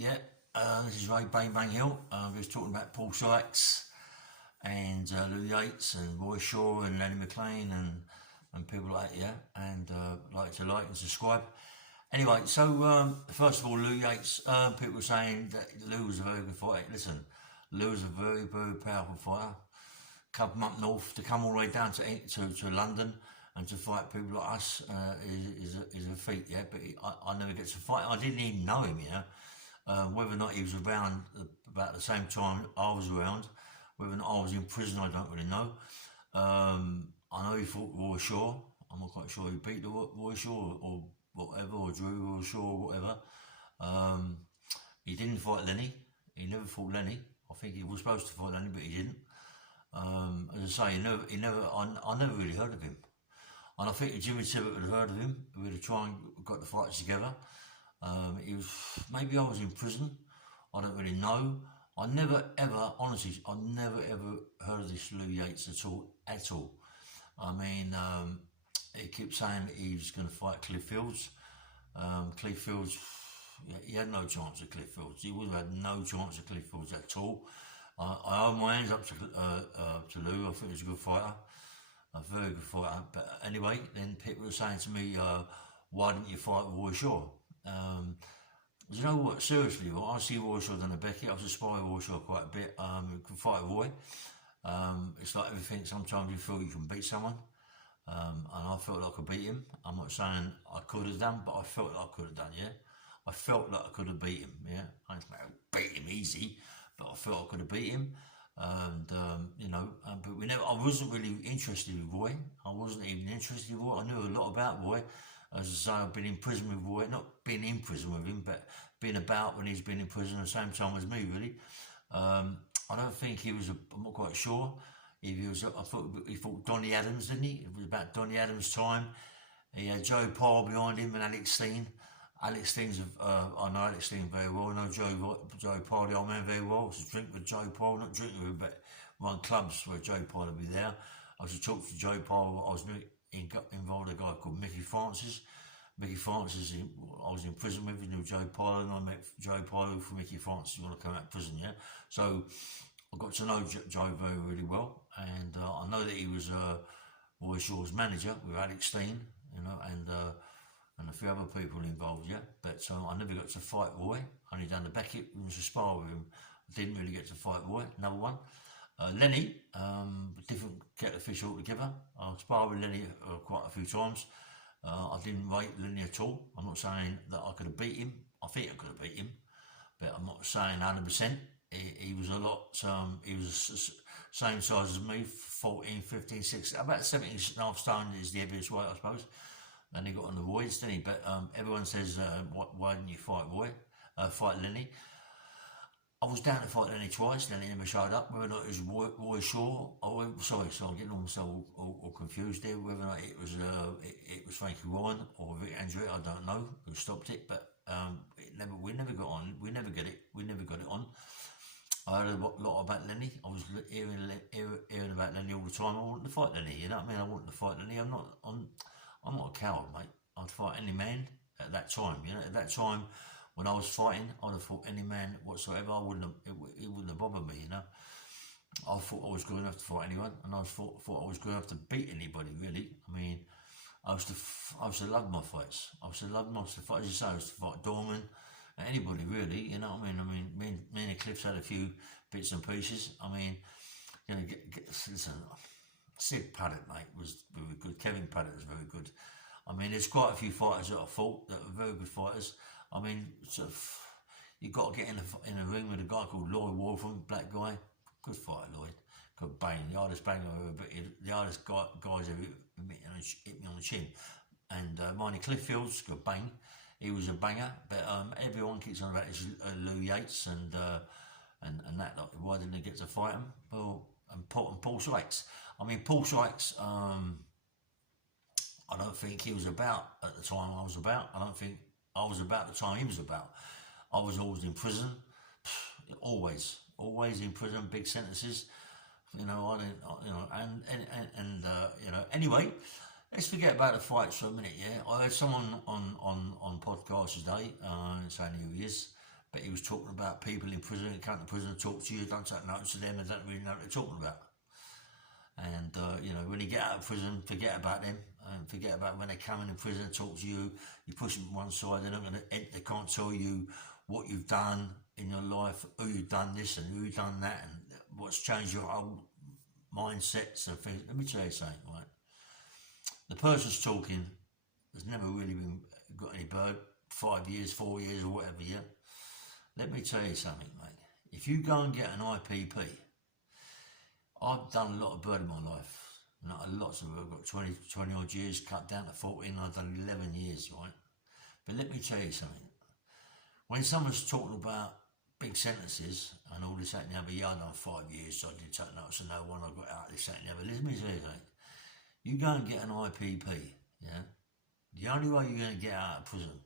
Yeah, this is Ray Bang Bang Hill. We was talking about Paul Sykes and Lou Yates and Roy Shaw and Lenny McLean and people like that, yeah, and like and subscribe. Anyway, so first of all, Lou Yates, people were saying that Lou was a very good fighter. Listen, Lou was a very, very powerful fighter. Come from up north to come all the way down to London and to fight people like us is a feat, yeah. But I never get to fight. I didn't even know him, you know. Whether or not he was around about the same time I was around, whether or not I was in prison, I don't really know. I know he fought Roy Shaw. I'm not quite sure he beat the Roy Shaw or whatever, or drew Roy Shaw or whatever. He didn't fight Lenny. He never fought Lenny. I think he was supposed to fight Lenny, but he didn't. As I say, I never really heard of him. And I think if Jimmy Tibbet would have heard of him, we would have tried and got the fights together. Maybe I was in prison. I don't really know. I never ever, honestly, I never ever heard of this Lou Yates at all. I mean, he kept saying that he was going to fight Cliff Fields. Cliff Fields, he had no chance of Cliff Fields. He would have had no chance of Cliff Fields at all. I hold my hands up to Lou. I think he was a good fighter, a very good fighter. But anyway, then people were saying to me, why didn't you fight Roy Shaw? You know what? Seriously, I see Roy Shaw than a Becky. I was inspired Roy Shaw quite a bit. You can fight Roy. It's like everything. Sometimes you feel you can beat someone, and I felt like I could beat him. I'm not saying I could have done, but I felt like I could have done. Yeah, I felt like I could have beat him. Yeah, I didn't beat him easy, but I felt I could have beat him. And but we never. I wasn't really interested with Roy. I wasn't even interested with Roy. I knew a lot about Roy. As I say, I've been in prison with Roy, not been in prison with him, but been about when he's been in prison at the same time as me, really. I don't think he was, I'm not quite sure. If he was, I thought he fought Donny Adams, didn't he? It was about Donny Adams' time. He had Joe Pyle behind him and Alex Steen. Alex Steen's, I know Alex Steen very well. I know Joe Pyle, the old man, very well. I used to drink with Joe Pyle, not drink with him, but run clubs where Joe Pyle would be there. I used to talk to Joe Pyle. I was involved with a guy called Mickey Francis. Mickey Francis, I was in prison with, he knew Joe Pyle, and I met Joe Pyle from Mickey Francis when I came out of prison, yeah? So I got to know Joe very, really well, and I know that he was Roy Shaw's manager with Alex Steen, you know, and a few other people involved, yeah? But I never got to fight Roy, only done the Beckett, it was a spar with him. I didn't really get to fight Roy, another one. Lenny, different kettle of fish altogether. I sparred with Lenny quite a few times. I didn't rate Lenny at all. I'm not saying that I could have beat him. I think I could have beat him, but I'm not saying 100%. He was a lot, he was same size as me, 14, 15, 16, about 17 and a half stone is the heaviest weight, I suppose. And he got on the voids, didn't he? But everyone says, why didn't you fight fight Lenny? I was down to fight Lenny twice, Lenny never showed up. Whether or not it was Roy Shaw, sorry, I'm getting myself all confused there. Whether or not it was Frankie Ryan or Vic Andrew, I don't know who stopped it, but we never got on. We never got it on. I heard a lot about Lenny. I was hearing about Lenny all the time. I wanted to fight Lenny, you know what I mean? I wanted to fight Lenny. I'm not a coward, mate. I'd fight any man at that time, you know. At that time, when I was fighting, I'd have fought any man whatsoever. It wouldn't have bothered me, you know. I thought I was good enough to fight anyone, and I thought I was good enough to beat anybody, really. I mean, I used to love my fights. I used to love my fights. As you say, I used to fight Dorman, anybody, really, you know what I mean? Me and Cliff's had a few bits and pieces. I mean, you know, listen, Sid Paddock, mate, was very good. Kevin Paddock was very good. I mean, there's quite a few fighters that I fought that were very good fighters. I mean, you've got to get in a ring with a guy called Lloyd Wolfram, black guy. Good fighter, Lloyd. Good bang. The hardest bang I've ever beaten. The hardest guys ever hit me on the chin. And Miney Cliffield's good bang. He was a banger. But everyone keeps on about this Lou Yates and that. Like, why didn't they get to fight him? Well, and Paul Sykes. I mean, Paul Sykes, I don't think he was about at the time I was about. I don't think I was about the time he was about. I was always in prison, always in prison, big sentences. You know, Anyway, let's forget about the fights for a minute. Yeah, I heard someone on podcast today saying who he is, but he was talking about people in prison who come to prison and talk to you, don't take notice of them and don't really know what they're talking about. And, you know, when you get out of prison, forget about them and forget about when they come in prison and talk to you. You push them to one side, they're not going to, they can't tell you what you've done in your life, who you've done this and who you've done that and what's changed your whole mindsets and things. Let me tell you something, right? The person's talking has never really got any bird, 5 years, 4 years or whatever, yeah? Let me tell you something, mate. If you go and get an IPP, I've done a lot of bird in my life. Not a lot, so I've got 20 odd years, cut down to 14, I've done 11 years, right? But let me tell you something. When someone's talking about big sentences and all this, that and the other, yeah, I've done 5 years, so I didn't take notice of no one, I got out this, that and the other. Let me tell you something. You go and get an IPP, yeah? The only way you're going to get out of prison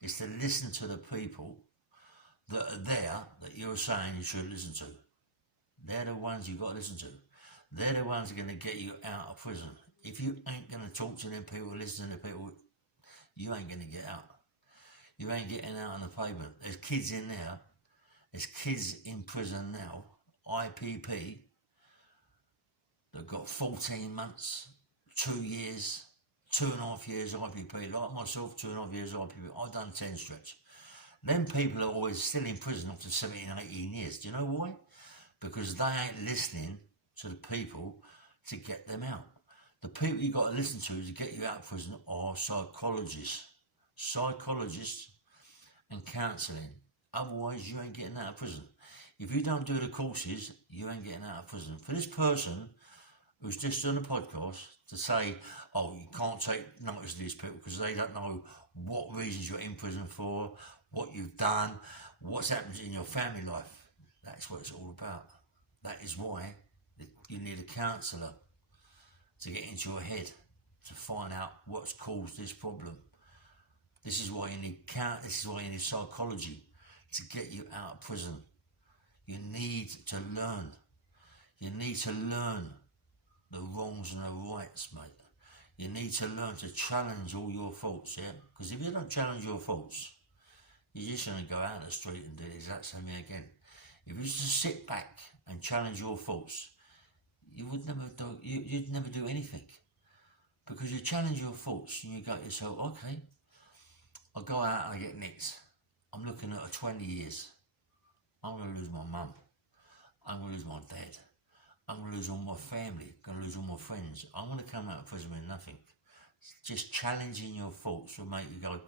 is to listen to the people that are there that you're saying you should listen to. They're the ones you've got to listen to. They're the ones that are going to get you out of prison. If you ain't going to talk to them people, listen to people, you ain't going to get out. You ain't getting out on the pavement. There's kids in there. There's kids in prison now, IPP, that got 14 months, 2 years, 2.5 years IPP. Like myself, 2.5 years IPP. I've done 10 stretch. Them people are always still in prison up to 17, 18 years. Do you know why? Because they ain't listening to the people to get them out. The people you got to listen to get you out of prison are psychologists and counselling. Otherwise, you ain't getting out of prison. If you don't do the courses, you ain't getting out of prison. For this person who's just done a podcast to say, oh, you can't take notice of these people because they don't know what reasons you're in prison for, what you've done, what's happened in your family life. That's what it's all about. That is why you need a counsellor to get into your head to find out what's caused this problem. This is why you need psychology to get you out of prison. You need to learn. You need to learn the wrongs and the rights, mate. You need to learn to challenge all your faults, yeah? Because if you don't challenge your faults, you're just going to go out on the street and do the exact same thing again. If you just sit back and challenge your faults, you'd never do anything. Because you challenge your faults and you go to yourself, okay, I go out and I get nicked. I'm looking at 20 years. I'm going to lose my mum. I'm going to lose my dad. I'm going to lose all my family. I'm going to lose all my friends. I'm going to come out of prison with nothing. Just challenging your faults will make you go,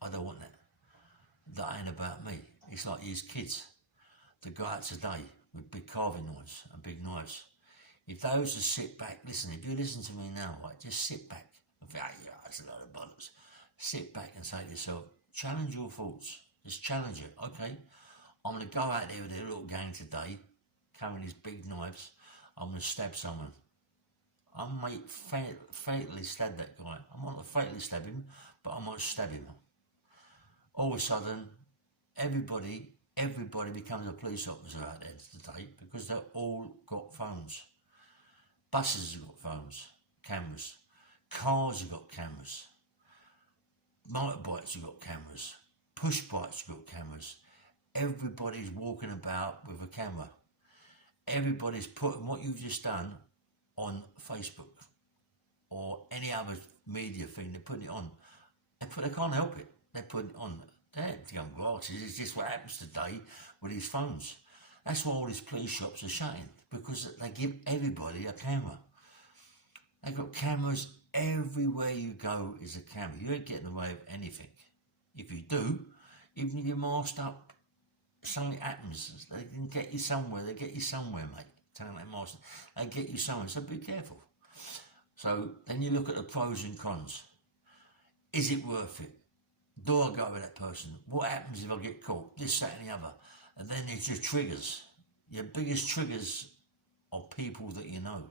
I don't want that. That ain't about me. It's like these kids that go out today with big carving knives and big knives. If they was to sit back, listen, if you listen to me now, right, just sit back and think, yeah, that's a lot of bollocks. Sit back and say to yourself, challenge your thoughts. Just challenge it. Okay, I'm going to go out there with a little gang today, carrying these big knives. I'm going to stab someone. I might fatally stab that guy. I might not fatally stab him, but I might stab him. All of a sudden, everybody becomes a police officer out there today because they've all got phones. Buses have got phones, cameras. Cars have got cameras. Motorbikes have got cameras. Push bikes have got cameras. Everybody's walking about with a camera. Everybody's putting what you've just done on Facebook or any other media thing. They're putting it on. They can't help it. They put it on. They haven't got glasses. It's just what happens today with these phones. That's why all these police shops are shutting, because they give everybody a camera. They've got cameras everywhere you go is a camera. You ain't getting away with anything. If you do, even if you're masked up, something happens. They can get you somewhere. They get you somewhere, mate. Telling that mask, they get you somewhere. So be careful. So then you look at the pros and cons. Is it worth it? Do I go with that person? What happens if I get caught? This, that and the other. And then there's your triggers. Your biggest triggers are people that you know.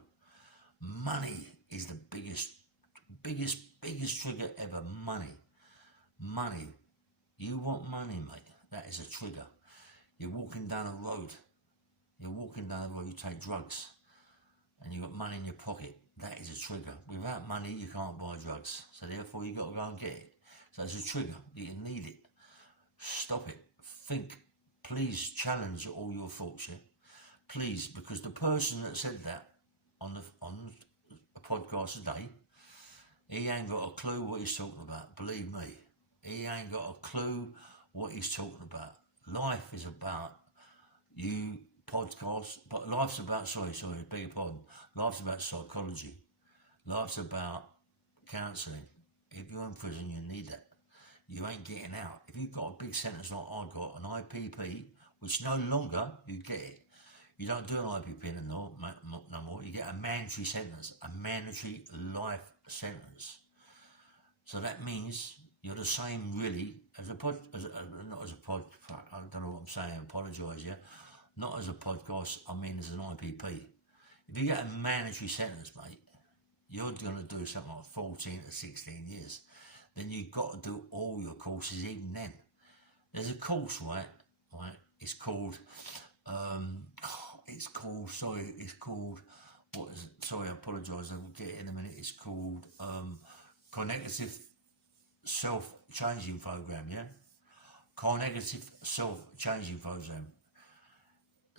Money is the biggest trigger ever. Money. You want money, mate. That is a trigger. You're walking down a road. You take drugs. And you've got money in your pocket. That is a trigger. Without money, you can't buy drugs. So therefore, you've got to go and get it. So it's a trigger. You need it. Stop it. think, please challenge all your thoughts, yeah? Please, because the person that said that on a podcast today, he ain't got a clue what he's talking about, believe me. He ain't got a clue what he's talking about. Life is about you podcast, but life's about, beg your pardon, life's about psychology. Life's about counselling. If you're in prison, you need that. You ain't getting out. If you've got a big sentence like I got, an IPP, which no longer you get it. You don't do an IPP no more. You get a mandatory sentence, a mandatory life sentence. So that means you're the same really as a pod, not as a pod, I don't know what I'm saying, I apologise, yeah? Not as a podcast, I mean as an IPP. If you get a mandatory sentence, mate, you're going to do something like 14 to 16 years. Then you've got to do all your courses even then. There's a course, right? It's called, what is it? Sorry, I apologise, I'll get it in a minute. It's called Cognitive Self-Changing Program, yeah? Cognitive Self-Changing Program.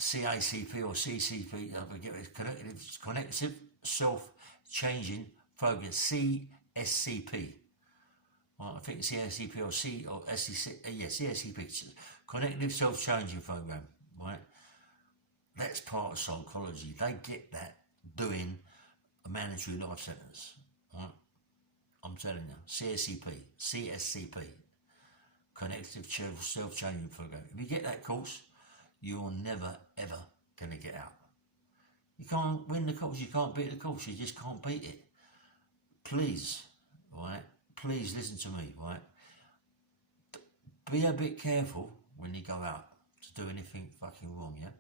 CACP or CCP, I forget it, Cognitive Self-Changing Program, CSCP. Well, I think it's CSCP or CSCP, Cognitive Self-Changing Program, right? That's part of psychology. They get that doing a mandatory life sentence, right? I'm telling you, CSCP, Cognitive Self-Changing Program. If you get that course, you're never ever going to get out. You can't win the course, you can't beat the course, you just can't beat it. Please, right? Please listen to me, right? Be a bit careful when you go out to do anything fucking wrong, yeah?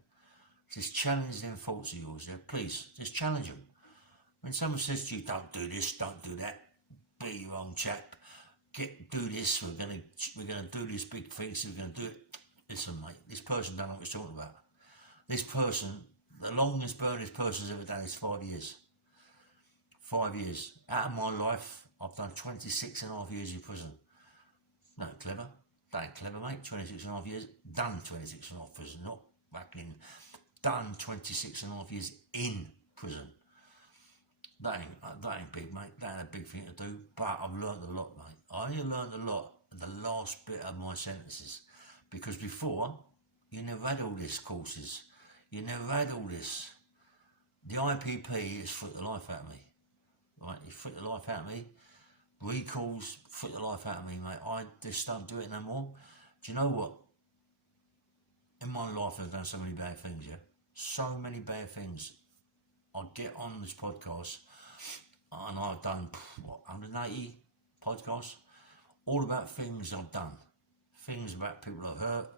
Just challenge them thoughts of yours, yeah? Please, just challenge them. When someone says to you, don't do this, don't do that, be your own chap, do this, we're gonna do this big thing, so we're gonna do it. Listen, mate, this person don't know what he's talking about. This person, the longest burn this person's ever done is 5 years. 5 years. Out of my life, I've done 26 and a half years in prison. That ain't clever. That ain't clever, mate. 26 and a half years. Done 26 and a half prison. Not fucking done 26 and a half years in prison. That ain't big, mate. That ain't a big thing to do. But I've learned a lot, mate. I only learned a lot in the last bit of my sentences. Because before, you never had all these courses. You never had all this. The IPP has freaked the life out of me. Right? It freaked the life out of me. Recalls freaked the life out of me, mate. I just don't do it no more. Do you know what? In my life, I've done so many bad things, yeah? So many bad things. I get on this podcast, and I've done, 180 podcasts, all about things I've done. Things about people I've hurt,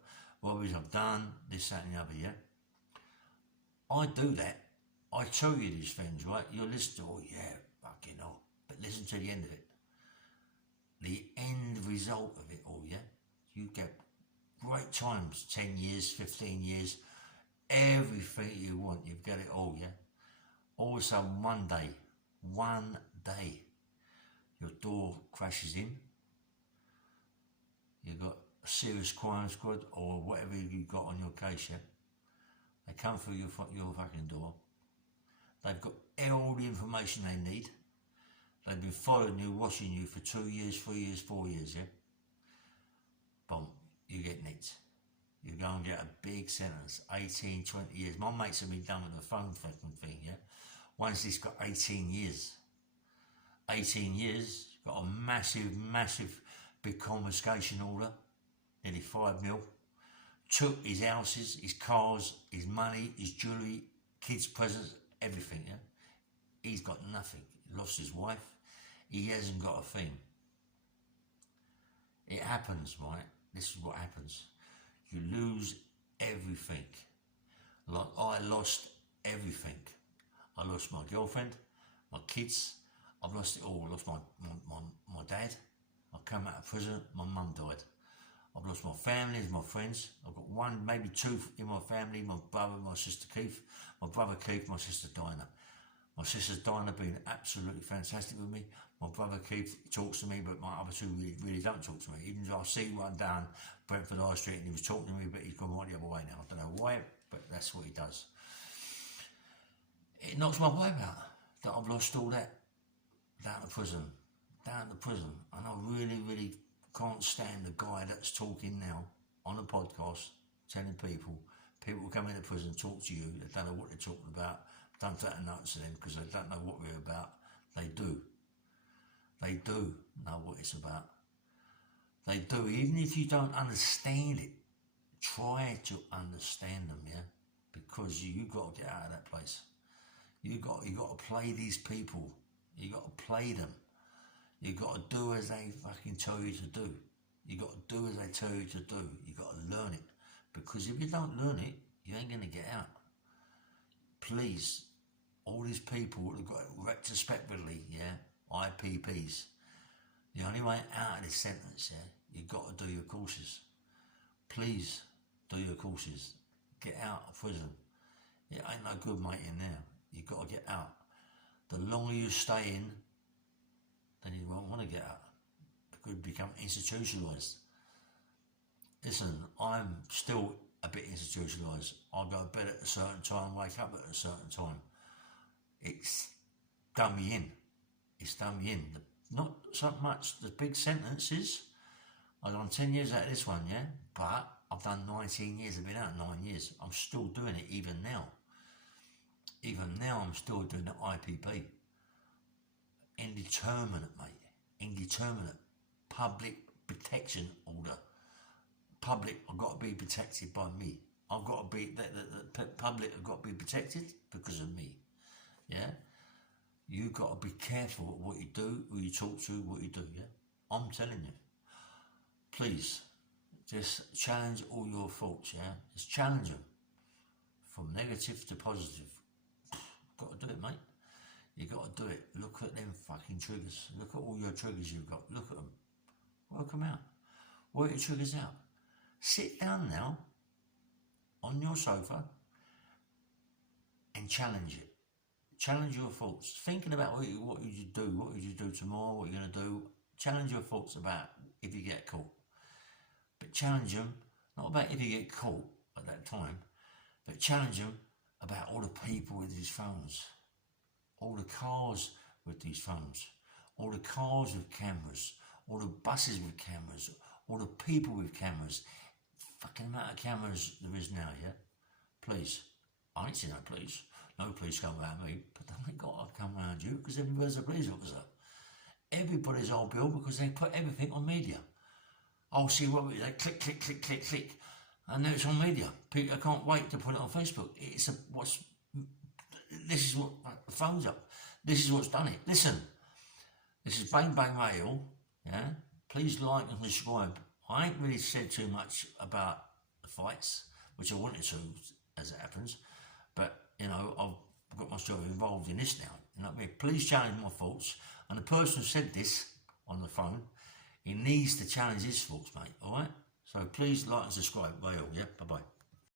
robberies I've done, this, that and the other, yeah? I do that. I tell you these things, right? You'll listen to, oh yeah, fucking hell. But listen to the end of it. The end result of it all, yeah? You get great times, 10 years, 15 years, everything you want, you've got it all, yeah? All of a sudden, one day, your door crashes in, you've got a serious crime squad or whatever you've got on your case, yeah? They come through your fucking door. They've got all the information they need. They've been following you, watching you for 2 years, 3 years, 4 years, yeah? Boom, you get nicked. You go and get a big sentence, 18, 20 years. My mates have been done with the phone fucking thing, yeah? Once he's got 18 years. 18 years, got a massive big confiscation order, nearly 5 mil. Took his houses, his cars, his money, his jewellery, kids' presents, everything, yeah? He's got nothing. He lost his wife. He hasn't got a thing. It happens, right? This is what happens. You lose everything. Like I lost everything. I lost my girlfriend, my kids. I've lost it all. I lost my dad. I come out of prison. My mum died. I've lost my family, my friends. I've got one, maybe two in my family. My brother, my sister Keith. My brother Keith, my sister Dinah. My sister's Dinah been absolutely fantastic with me. My brother Keith talks to me, but my other two really don't talk to me. Even though I see one down Brentford High Street and he was talking to me, but he's gone right the other way now. I don't know why, but that's what he does. It knocks my vibe out that I've lost all that down to prison. And I really can't stand the guy that's talking now on the podcast, telling people come into prison, talk to you, they don't know what they're talking about, don't take a notice to them because they don't know what we're about. They do know what it's about. They do, even if you don't understand it, try to understand them, yeah? Because you got to get out of that place. You got to play these people. You got to play them. You got to do as they fucking tell you to do. You got to do as they tell you to do. You got to learn it. Because if you don't learn it, you ain't going to get out. Please, all these people that have got it retrospectively, yeah, IPPs, the only way out of this sentence, yeah, you got to do your courses. Please, do your courses. Get out of prison. It ain't no good, mate, in there. You got to get out. The longer you stay in, then you won't want to get out. It could become institutionalised. Listen, I'm still a bit institutionalised. I go to bed at a certain time, wake up at a certain time. It's done me in. It's done me in. Not so much the big sentences. I've done 10 years out of this one, yeah? But I've done 19 years. I've been out 9 years. I'm still doing it even now. Even now I'm still doing the IPP. Indeterminate, mate. Indeterminate. Public protection order. Public have got to be protected by me. I've got to be, the public have got to be protected because of me. Yeah? You got to be careful what you do, who you talk to, what you do, yeah? I'm telling you. Please, just challenge all your thoughts, yeah? Just challenge them. From negative to positive. Got to do it, mate. You got to do it. Look at them fucking triggers. Look at all your triggers you've got. Look at them. Work them out. Work your triggers out. Sit down now on your sofa and challenge it. Challenge your thoughts. Thinking about what you do, what would you do tomorrow, what you're going to do. Challenge your thoughts about if you get caught. But challenge them, not about if you get caught at that time, but challenge them about all the people with these phones, all the cars with these phones, all the cars with cameras, all the buses with cameras, all the people with cameras. Fucking amount of cameras there is now, yeah? Please. I ain't seen no police. No police come around me, but they ain't got to come around you because everybody's a police officer. Everybody's old bill because they put everything on media. I'll see what they click, click, click, click, click. And now it's on media. People, I can't wait to put it on Facebook. This is what, the phone's up. This is what's done it. Listen, this is Bang Bang Radio, yeah? Please like and subscribe. I ain't really said too much about the fights, which I wanted to, as it happens, but, you know, I've got myself involved in this now. You know what I mean? Please challenge my thoughts. And the person who said this on the phone, he needs to challenge his thoughts, mate, all right? So please like and subscribe. Bye all, yeah? Bye-bye.